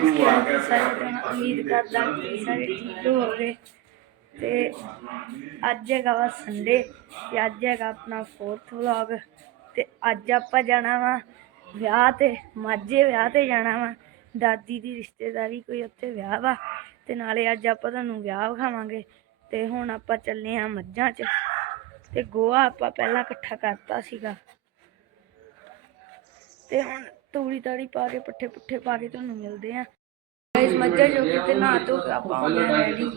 ਜਣਾ ਉਮੀਦ ਕਰਦਾ ਕਿ ਸਾਰੇ ਠੀਕ ਹੋਵੋਗੇ ਤੇ ਅੱਜ ਹੈਗਾ ਵਾ ਸੰਡੇ ਤੇ ਅੱਜ ਹੈਗਾ ਆਪਣਾ ਫੋਰਥ ਵਲੌਗ ਤੇ ਅੱਜ ਆਪਾਂ ਜਾਣਾ ਵਾ ਵਿਆਹ ਤੇ ਮਾਝੇ ਵਿਆਹ ਤੇ ਜਾਣਾ ਵਾ। ਦਾਦੀ ਦੀ ਰਿਸ਼ਤੇਦਾਰੀ ਕੋਈ ਉੱਥੇ ਵਿਆਹ ਵਾ ਤੇ ਨਾਲੇ ਅੱਜ ਆਪਾਂ ਤੁਹਾਨੂੰ ਵਿਆਹ ਵਿਖਾਵਾਂਗੇ। ਤੇ ਹੁਣ ਆਪਾਂ ਚੱਲੇ ਆ ਮੱਝਾਂ 'ਚ। ਤੇ ਗੋਹਾ ਆਪਾਂ ਪਹਿਲਾਂ ਇਕੱਠਾ ਕਰਤਾ ਸੀਗਾ। ਤੇ ਹੁਣ ਤੂੜੀ ਤਾੜੀ ਪਾ ਕੇ, ਪੱਠੇ ਪੁੱਠੇ ਪਾ ਕੇ ਤੁਹਾਨੂੰ ਮਿਲਦੇ ਆ। ਇਸ ਮੱਝਾਂ ਜੋ ਕਿ ਨਹਾ ਧੋ ਕੇ ਆਪਾਂ ਹੋ ਗਏ ਰੈਡੀ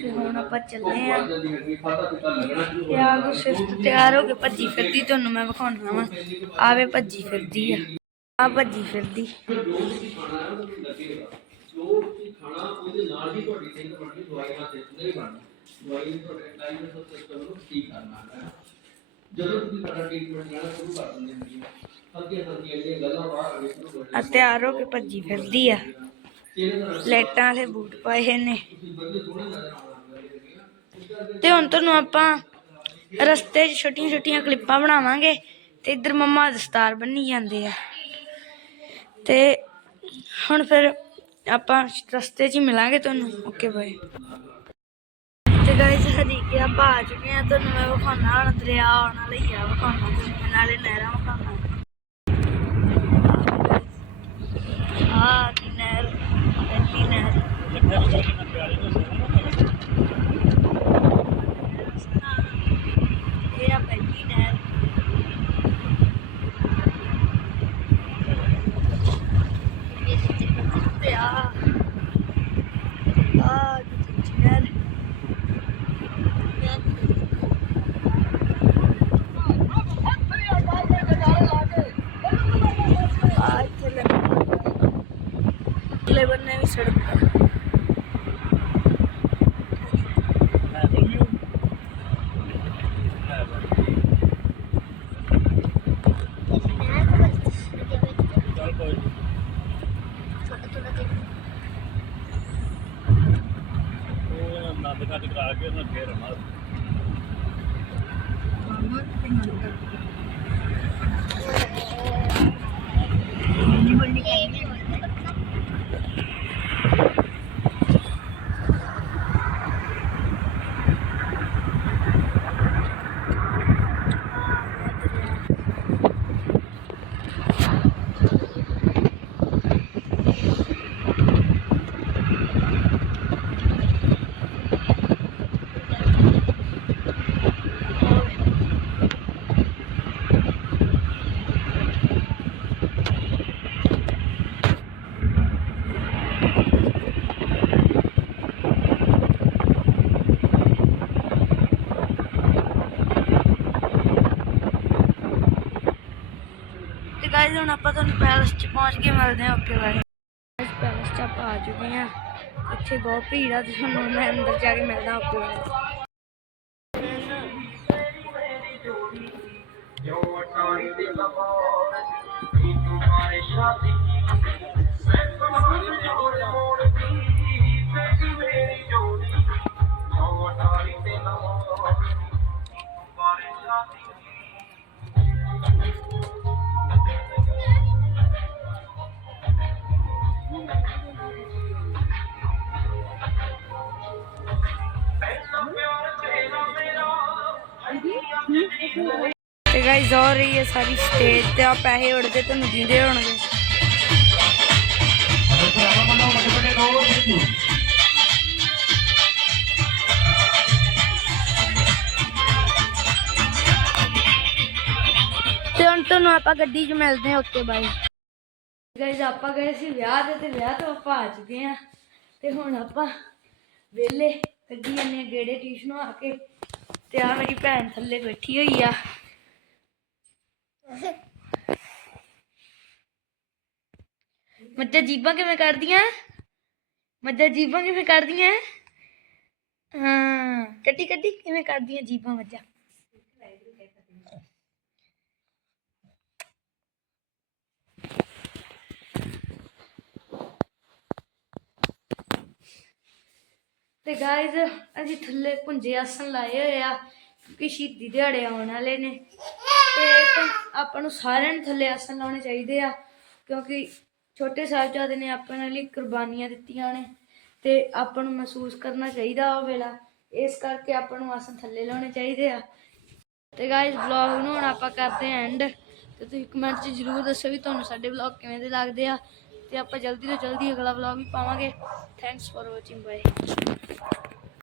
ਤੇ ਹੁਣ ਆਪਾਂ ਚੱਲੇ ਆ। ਤੇ ਆ ਗੋ ਸਿਫਤ, ਤਿਆਰ ਹੋ ਕੇ ਭੱਜੀ ਫਿਰਦੀ, ਤੁਹਾਨੂੰ ਮੈਂ ਵਿਖਾਉਣਾ ਵਾ। ਆਵੇ ਭੱਜੀ ਫਿਰਦੀ ਆ। ਆ ਭੱਜੀ ਫਿਰਦੀ। ਜੋ ਤੁਸੀਂ ਖਾਣਾ ਉਹਦੇ ਨਾਲ ਹੀ ਤੁਹਾਡੀ ਸਿਹਤ ਬਣਨੀ ਦਵਾਈਆਂ ਤੇ ਨਹੀਂ ਬਣਨੀ ਦਵਾਈ ਤੁਹਾਡੇ ਟਾਈਮ ਸਿਸਟਮ ਨੂੰ ਠੀਕ ਕਰਨਾ ਹੈ ਜਦੋਂ ਤੁਸੀਂ ਤੁਹਾਡਾ ਟ੍ਰੀਟਮੈਂਟ ਲੈਣਾ ਸ਼ੁਰੂ ਕਰ ਦਿੰਦੇ ਹੋ ਹਲਕੀਆਂ ਹਲਕੀਆਂ ਜਿਹੜੀਆਂ ਗੱਲਾਂ ਬਾਹਰ ਆਉਣੀਆਂ ਸ਼ੁਰੂ ਹੋ ਆ ਤਿਆਰ ਹੋ ਕੇ ਭੱਜੀ ਫਿਰਦੀ ਆ। ਇਹਦੇ ਨਾਲ ਲਾਈਟਾਂ ਵਾਲੇ ਬੂਟ ਪਾਏ ਨੇ। ਤੁਸੀਂ ਬੰਦੇ ਸੋਹਣੇ ਨਜ਼ਰ ਆਉਣ ਲੱਗ ਜਾਂਦੇ ਤੇ ਹੁਣ ਤੁਹਾਨੂੰ ਆਪਾਂ ਰਸਤੇ 'ਚ ਛੋਟੀਆਂ ਛੋਟੀਆਂ ਕਲਿੱਪਾਂ ਬਣਾਵਾਂਗੇ ਤੇ ਇੱਧਰ ਮੰਮਾ ਦਸਤਾਰ ਬੰਨੀ ਜਾਂਦੇ ਆ। ਤੇ ਹੁਣ ਫਿਰ ਆਪਾਂ ਰਸਤੇ 'ਚ ਹੀ ਮਿਲਾਂਗੇ ਤੁਹਾਨੂੰ। Okay bye. ਹਰੀਕੇ ਆਪਾਂ ਆ ਚੁੱਕੇ ਆ ਤੁਹਾਨੂੰ ਮੈਂ ਵਿਖਾਉਣਾ ਹੁਣ ਦਰਿਆ ਆਉਣ ਵਾਲਾ ਹੀ ਆ, ਵਿਖਾਉਣਾ ਤੁਹਾਨੂੰ ਨਾਲੇ ਨਹਿਰਾਂ ਵਿਖਾਉਣਾ। ਆ ਕੀ ਨਹਿਰ ਐਡੀ ਨਹਿਰ ਇਹ ਆ ਪਹਿਲੀ ਨਹਿਰ ਤੇ ਆ ਆ ਦੂਜੀ ਨਹਿਰ ਆ ਇੱਥੇ ਲੈ ਅਗਲੇ ਬੰਨੇ ਵੀ ਸੜਕ ਆ। ਉਹ ਗਾਇਸ ਹੁਣ ਆਪਾਂ ਤੁਹਾਨੂੰ ਪੈਲਸ 'ਚ ਪਹੁੰਚ ਕੇ ਮਿਲਦੇ ਹਾਂ ਓਕੇ ਬਾਏ ਇਸ ਪੈਲਸ 'ਚ ਆਪਾਂ ਆ ਚੁੱਕੇ ਹਾਂ। ਇੱਥੇ ਬਹੁਤ ਭੀੜ ਆ ਤੁਹਾਨੂੰ ਮੈਂ ਅੰਦਰ ਜਾ ਕੇ ਮਿਲਦਾ ਓਕੇ ਬਾਏ ਤੇ ਗਾਇਸ ਹੋ ਰਹੀ ਹੈ ਸਾਰੀ ਸਟੇਜ ਤੇ ਆ ਪੈਸੇ ਉੜਦੇ, ਤੁਹਾਨੂੰ ਦਿੰਦੇ ਹੋਣਗੇ। ਤੇ ਹੁਣ ਤੁਹਾਨੂੰ ਆਪਾਂ ਗੱਡੀ 'ਚ ਮਿਲਦੇ ਹਾਂ ਓਕੇ ਬਾਈ। ਗਾਇਸ ਆਪਾਂ ਗਏ ਸੀ ਵਿਆਹ ਤੇ ਤੇ ਵਿਆਹ ਤੋਂ ਆਪਾਂ ਆ ਚੁੱਕੇ ਆ ਤੇ ਹੁਣ ਆਪਾਂ ਵਿਹਲੇ ਕੱਢੀ ਜਾਂਦੇ ਹਾਂ ਗੇੜੇ ਟਿਊਸ਼ਨੋਂ ਆ ਕੇ ਤੇ ਆ ਮੇਰੀ ਭੈਣ ਥੱਲੇ ਬੈਠੀ ਹੋਈ ਆ ਮੱਝਾਂ ਜੀਬਾਂ ਕਿਵੇਂ ਕੱਢਦੀਆਂ ਮੱਝਾਂ ਜੀਬਾਂ ਕਿਵੇਂ ਕੱਢਦੀਆਂ ਹਾਂ ਕੱਢੀ ਕੱਢੀ ਕਿਵੇਂ ਕੱਢਦੀਆਂ ਜੀਬਾਂ ਮੱਝਾਂ ਤੇ ਗਾਇਜ਼ ਅਸੀਂ ਥੱਲੇ ਪੁੰਜੇ ਆਸਣ ਲਾਏ ਹੋਏ ਆ ਕਿਉਂਕਿ ਸ਼ਹੀਦੀ ਦਿਹਾੜੇ ਆਉਣ ਵਾਲੇ ਨੇ। ਤੇ ਆਪਾਂ ਨੂੰ ਸਾਰਿਆਂ ਨੂੰ ਥੱਲੇ ਆਸਣ ਲਾਉਣੇ ਚਾਹੀਦੇ ਆ, ਕਿਉਂਕਿ ਛੋਟੇ ਸਾਹਿਬਜ਼ਾਦੇ ਨੇ ਆਪਣੇ ਲਈ ਕੁਰਬਾਨੀਆਂ ਦਿੱਤੀਆਂ ਨੇ ਤੇ ਆਪਾਂ ਨੂੰ ਮਹਿਸੂਸ ਕਰਨਾ ਚਾਹੀਦਾ ਉਹ ਵੇਲਾ। ਇਸ ਕਰਕੇ ਆਪਾਂ ਨੂੰ ਆਸਨ ਥੱਲੇ ਲਾਉਣੇ ਚਾਹੀਦੇ ਆ। ਤੇ ਗਾਇਜ਼ ਵਲੌਗ ਨੂੰ ਹੁਣ ਆਪਾਂ ਕਰਦੇ ਆਂ ਐਂਡ ਤੇ ਤੁਸੀਂ ਕਮੈਂਟ 'ਚ ਜਰੂਰ ਦੱਸੋ ਵੀ ਤੁਹਾਨੂੰ ਸਾਡੇ ਵਲੌਗ ਕਿਵੇਂ ਦੇ ਲੱਗਦੇ ਆ। ਤੇ ਆਪਾਂ ਜਲਦੀ ਤੋਂ ਜਲਦੀ ਅਗਲਾ ਵਲੌਗ ਵੀ ਪਾਵਾਂਗੇ। Thanks for watching bye